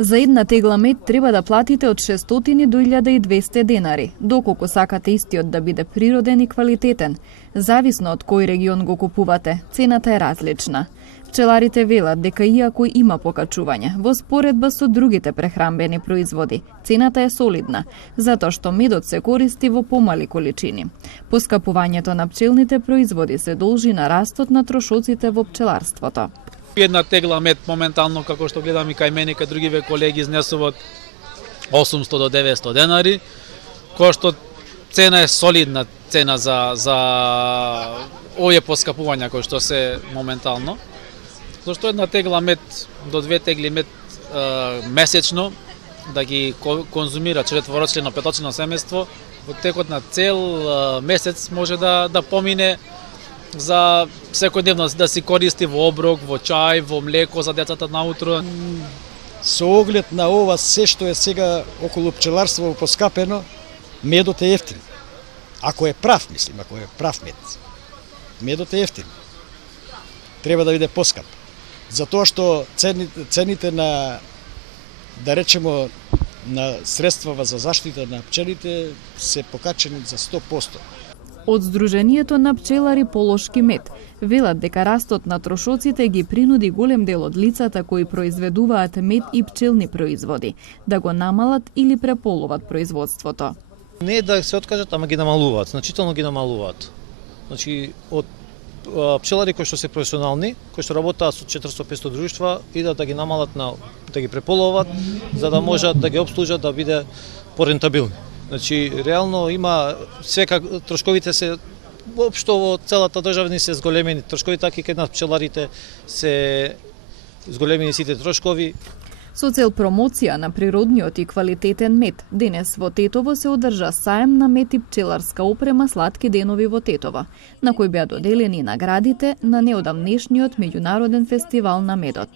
За една тегла мед треба да платите од 600 до 1200 денари, доколку сакате истиот да биде природен и квалитетен. Зависно од кој регион го купувате, цената е различна. Пчеларите велат дека иако има покачување во споредба со другите прехранбени производи, цената е солидна, затоа што медот се користи во помали количини. Поскапувањето на пчелните производи се должи на растот на трошоците во пчеларството. Една тегла мед моментално, како што гледам и кај мене, кај другиве колеги изнесуваат 800 до 900 денари, која што цена е солидна цена за овие поскапувања кои што се моментално. Зашто една тегла мед до 2 тегли мед месечно да ги конзумира четворочлено, петочлено семејство, во текот на цел месец може да помине за секојдневно да си користи во оброк, во чај, во млеко за децата наутро. Со оглед на ова се што е сега околу пчеларство поскапено, медот е ефтин. Ако е прав, мислим, ако е прав мед. Медот е ефтин. Треба да биде поскап. Затоа што цените на, да речемо, на средствава за заштита на пчелите се покачени за 100%. Од Сдруженијето на пчелари Полошки мед велат дека растот на трошоците ги принуди голем дел од лицата кои произведуваат мед и пчелни производи да го намалат или преполуват производството. Не да се откажат, ама ги намалуваат, значително ги намалуваат. Значи од пчелари кои што се професионални, кои што работаат со 400-500 друштва, идат да ги намалат да ги преполуваат за да можат да ги обслужат да биде порентабилни. Значи, реално има трошковите се општо во целата држава не се зголемени трошкови, така и кај нас пчеларите се зголемени сите трошкови. Со цел промоција на природниот и квалитетен мед, денес во Тетово се одржа саем на мед и пчеларска опрема Сладки денови во Тетово, на кој беа доделени наградите на неодамнешниот меѓународен фестивал на медот.